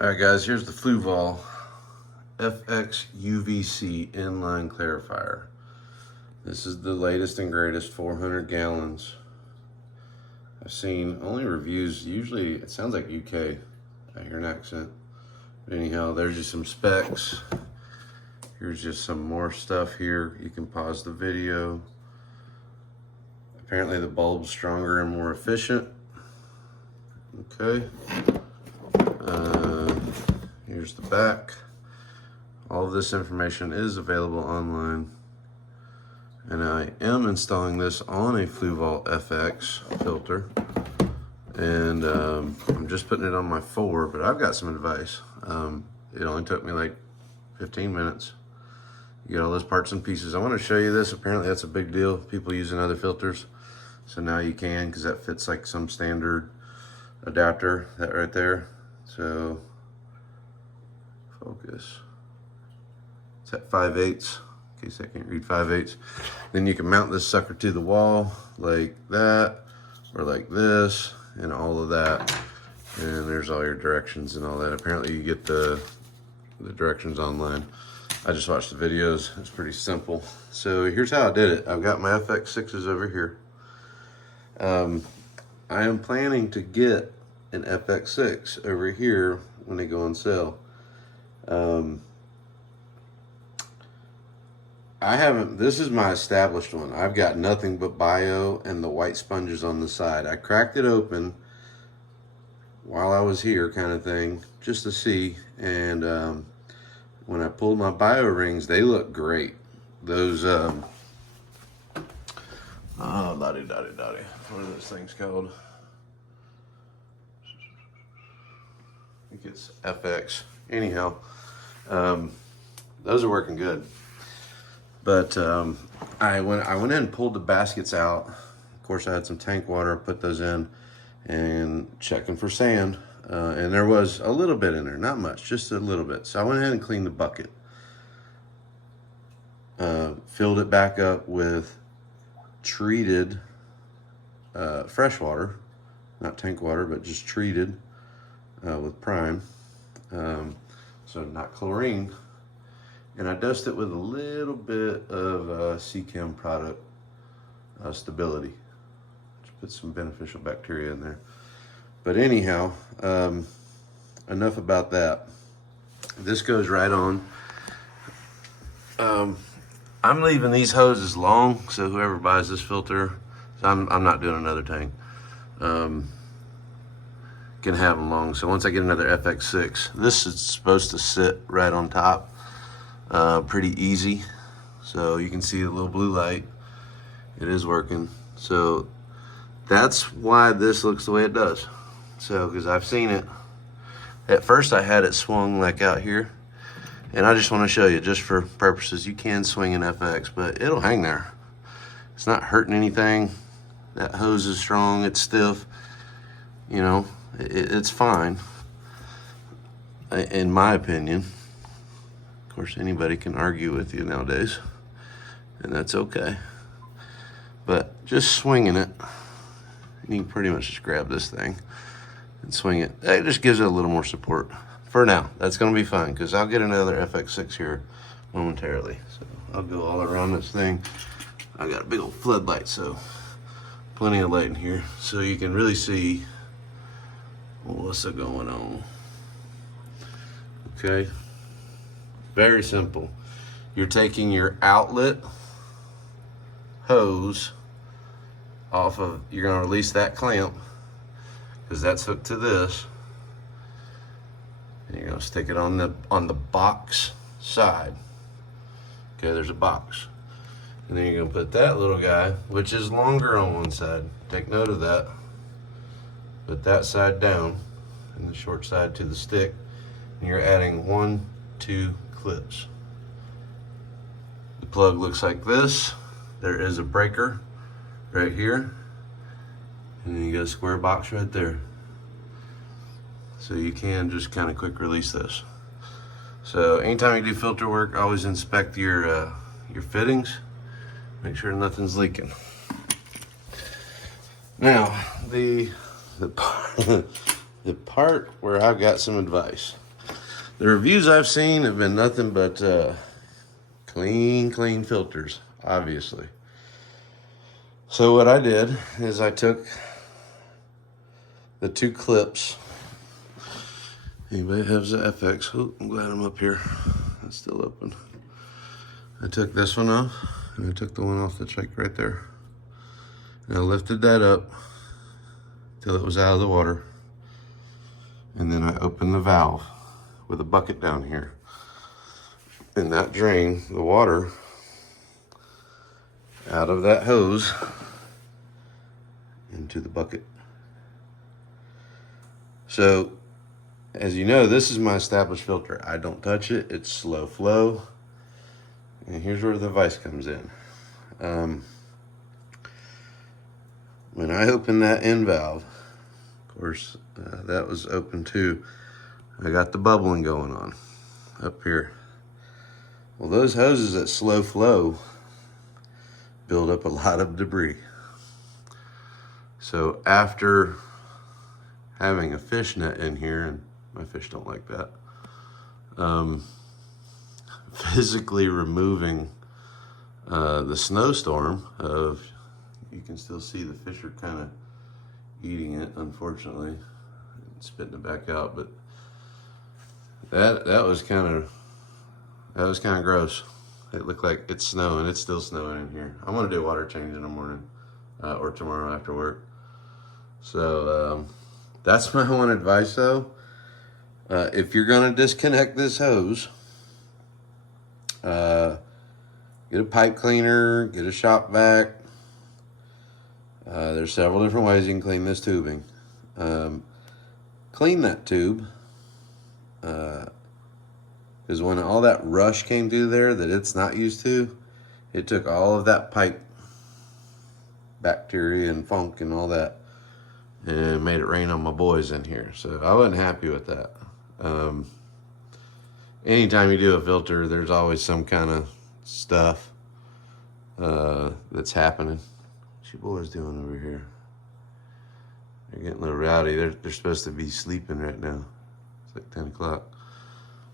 Alright guys, here's the FLUVAL FX UVC inline clarifier. This is the latest and greatest, 400 gallons. I've seen only reviews, usually it sounds like UK. I hear an accent. But anyhow, there's just some specs. Here's just some more stuff here. You can pause the video. Apparently the bulb's stronger and more efficient. Okay. Here's the back. All of this information is available online. And I am installing this on a FLUVAL FX filter. And I'm just putting it on my 4, but I've got some advice. It only took me like 15 minutes. You got all those parts and pieces. I want to show you this. Apparently that's a big deal. People using other filters. So now you can, because that fits like some standard adapter, that right there. So focus. It's at 5/8, in case I can't read 5/8. Then you can mount this sucker to the wall like that, or like this, and all of that. And there's all your directions and all that. Apparently you get the directions online. I just watched the videos. It's pretty simple. So here's how I did it. I've got my FX6s over here. I am planning to get an FX6 over here when they go on sale. This is my established one. I've got nothing but bio and the white sponges on the side. I cracked it open while I was here, kind of thing, just to see. And when I pulled my bio rings, they look great. Those, what are those things called? I think it's FX. Anyhow, those are working good. But I went in and pulled the baskets out. Of course, I had some tank water. I put those in and checking for sand. And there was a little bit in there, not much, just a little bit. So I went ahead and cleaned the bucket. Filled it back up with treated fresh water, not tank water, but just treated with prime. So not chlorine. And I dust it with a little bit of CChem product stability. Just put some beneficial bacteria in there. But anyhow, enough about that. This goes right on. I'm leaving these hoses long, so whoever buys this filter, I'm not doing another tank, can have them long. So once I get another FX6, this is supposed to sit right on top. Pretty easy. So you can see the little blue light. It is working. So that's why this looks the way it does. So, because I've seen it. At first I had it swung like out here. And I just want to show you, just for purposes, you can swing an FX, but it'll hang there. It's not hurting anything. That hose is strong, it's stiff. You know, it's fine, in my opinion. Of course, anybody can argue with you nowadays, and that's okay. But just swinging it, you can pretty much just grab this thing and swing it. It just gives it a little more support. For now, that's gonna be fine, because I'll get another FX6 here momentarily. So I'll go all around this thing. I got a big old floodlight, so plenty of light in here, so you can really see what's going on. Okay. Very simple. You're taking your outlet hose off of, you're gonna release that clamp, because that's hooked to this. And you're gonna stick it on the box side. Okay, there's a box. And then you're gonna put that little guy, which is longer on one side. Take note of that. Put that side down and the short side to the stick. And you're adding 1, 2 clips. The plug looks like this. There is a breaker right here. And then you got a square box right there. So you can just kind of quick release this. So anytime you do filter work, always inspect your fittings. Make sure nothing's leaking. Now, the part where I've got some advice. The reviews I've seen have been nothing but clean filters, obviously. So what I did is I took the 2 clips. Anybody has the FX? Oh, I'm glad I'm up here. It's still open. I took this one off, and I took the one off that's like right there. And I lifted that up till it was out of the water. And then I opened the valve with a bucket down here. And that drained the water out of that hose into the bucket. So, as you know, this is my established filter. I don't touch it, it's slow flow. And here's where the advice comes in. When I opened that end valve, of course, that was open too. I got the bubbling going on up here. Well, those hoses at slow flow build up a lot of debris. So after having a fish net in here, and my fish don't like that, physically removing the snowstorm of, you can still see the fish are kind of eating it, unfortunately, and spitting it back out, but that was kind of gross. It looked like it's snowing. It's still snowing in here. I'm gonna do a water change in the morning or tomorrow after work. So that's my one advice though. If you're gonna disconnect this hose, get a pipe cleaner, get a shop vac. There's several different ways you can clean this tubing. Clean that tube, because when all that rush came through there that it's not used to, it took all of that pipe bacteria and funk and all that and made it rain on my boys in here. So I wasn't happy with that. Anytime you do a filter, there's always some kind of stuff that's happening. What's your boys doing over here? They're getting a little rowdy. They're supposed to be sleeping right now. It's like 10 o'clock.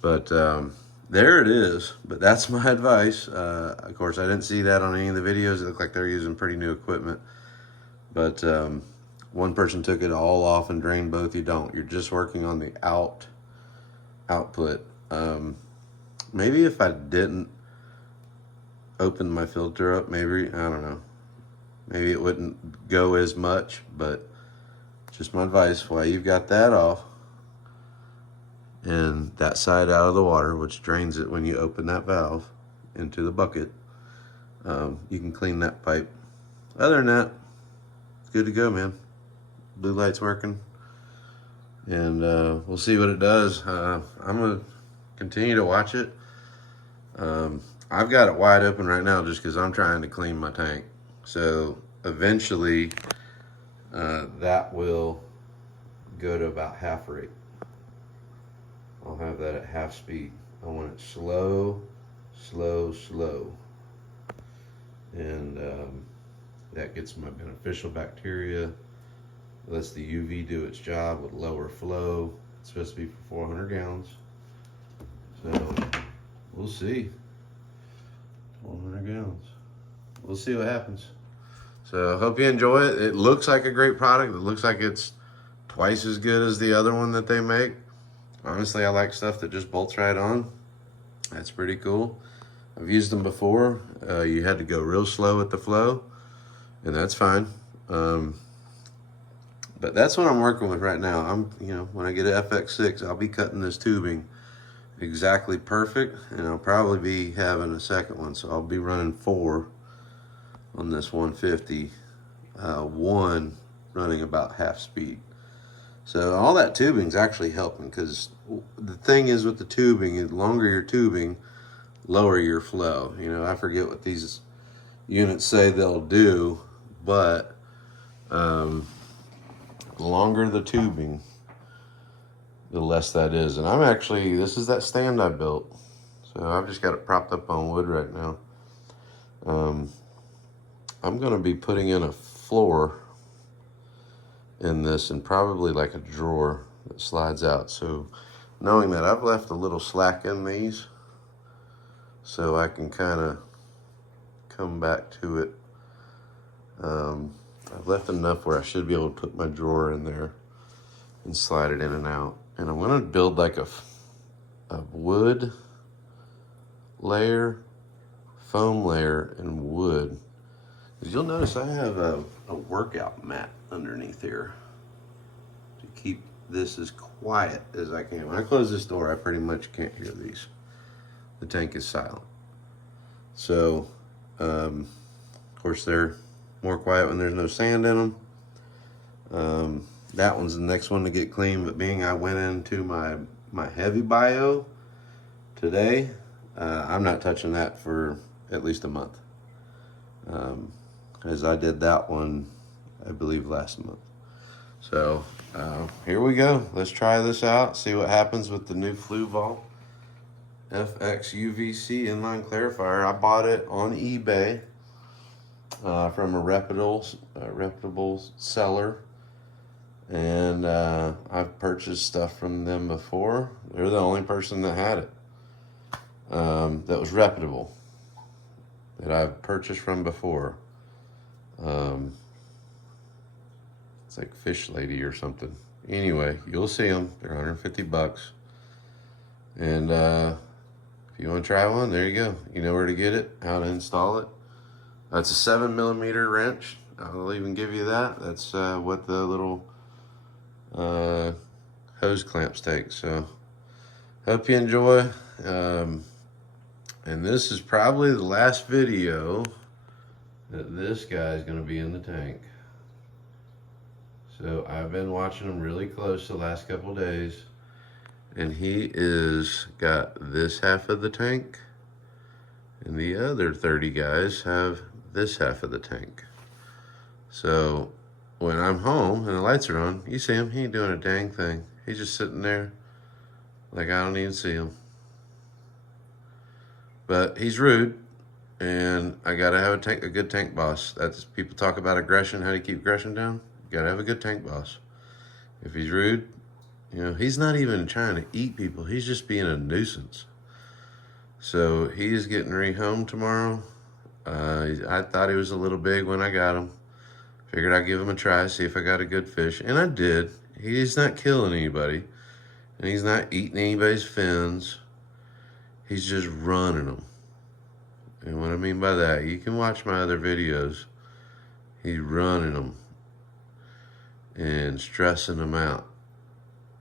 But there it is. But that's my advice. Of course, I didn't see that on any of the videos. It looked like they're using pretty new equipment. But one person took it all off and drained both. You don't. You're just working on the output. Maybe if I didn't open my filter up, maybe, I don't know. Maybe it wouldn't go as much, but just my advice, while you've got that off and that side out of the water, which drains it when you open that valve into the bucket, you can clean that pipe. Other than that, it's good to go, man. Blue light's working, and we'll see what it does. I'm gonna continue to watch it. I've got it wide open right now just because I'm trying to clean my tank. So eventually that will go to about half rate. I'll have that at half speed. I want it slow, slow, slow. And that gets my beneficial bacteria, lets the UV do its job with lower flow. It's supposed to be for 400 gallons. So we'll see. 400 gallons. We'll see what happens. So I hope you enjoy it. It looks like a great product. It looks like it's twice as good as the other one that they make. Honestly, I like stuff that just bolts right on. That's pretty cool. I've used them before. You had to go real slow with the flow, and that's fine. But that's what I'm working with right now. When I get an FX6, I'll be cutting this tubing exactly perfect, and I'll probably be having a second one. So I'll be running 4 on this 150, 1 running about half speed. So all that tubing's actually helping, because the thing is with the tubing, the longer your tubing, lower your flow. I forget what these units say they'll do, but the longer the tubing, the less that is. And this is that stand I built. So I've just got it propped up on wood right now. I'm gonna be putting in a floor in this, and probably like a drawer that slides out. So knowing that I've left a little slack in these so I can kind of come back to it. I've left enough where I should be able to put my drawer in there and slide it in and out. And I'm gonna build like a wood layer, foam layer, and wood. Because you'll notice I have a workout mat underneath here to keep this as quiet as I can. When I close this door, I pretty much can't hear these. The tank is silent. So, of course, they're more quiet when there's no sand in them. That one's the next one to get clean, but being I went into my heavy bio today, I'm not touching that for at least a month. As I did that one, I believe, last month. So here we go. Let's try this out, see what happens with the new FLUVAL FX UVC inline clarifier. I bought it on eBay from a reputable seller, and I've purchased stuff from them before. They're the only person that had it that was reputable that I've purchased from before. It's like Fish Lady or something. Anyway, you'll see them. They're 150 bucks. And if you want to try one, there you go. You know where to get it, how to install it. That's a 7mm wrench. I'll even give you that. That's what the little hose clamps take. So hope you enjoy. And this is probably the last video that this guy's going to be in the tank. So I've been watching him really close the last couple days, and he is got this half of the tank, and the other 30 guys have this half of the tank. So when I'm home and the lights are on, you see him, he ain't doing a dang thing. He's just sitting there like I don't even see him. But he's rude, and I gotta have a good tank boss. That's, people talk about aggression, how do you keep aggression down? You gotta have a good tank boss. If he's rude, you know, he's not even trying to eat people, he's just being a nuisance. So he is getting rehomed tomorrow. I thought he was a little big when I got him. Figured I'd give him a try, see if I got a good fish, and I did. He's not killing anybody, and he's not eating anybody's fins. He's just running them. And what I mean by that, you can watch my other videos. He's running them and stressing them out.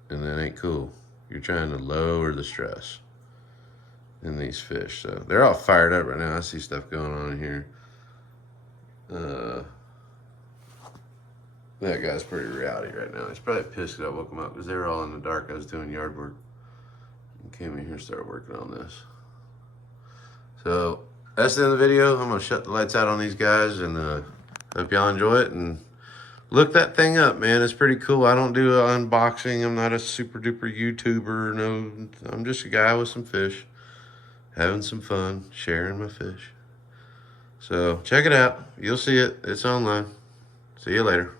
And that ain't cool. You're trying to lower the stress in these fish. So they're all fired up right now. I see stuff going on in here. That guy's pretty rowdy right now. He's probably pissed that I woke him up because they were all in the dark. I was doing yard work. Came in here and started working on this. So that's the end of the video. I'm gonna shut the lights out on these guys, and hope y'all enjoy it. And look that thing up, man. It's pretty cool. I don't do unboxing. I'm not a super duper YouTuber. No, I'm just a guy with some fish, having some fun, sharing my fish. So check it out. You'll see it. It's online. See you later.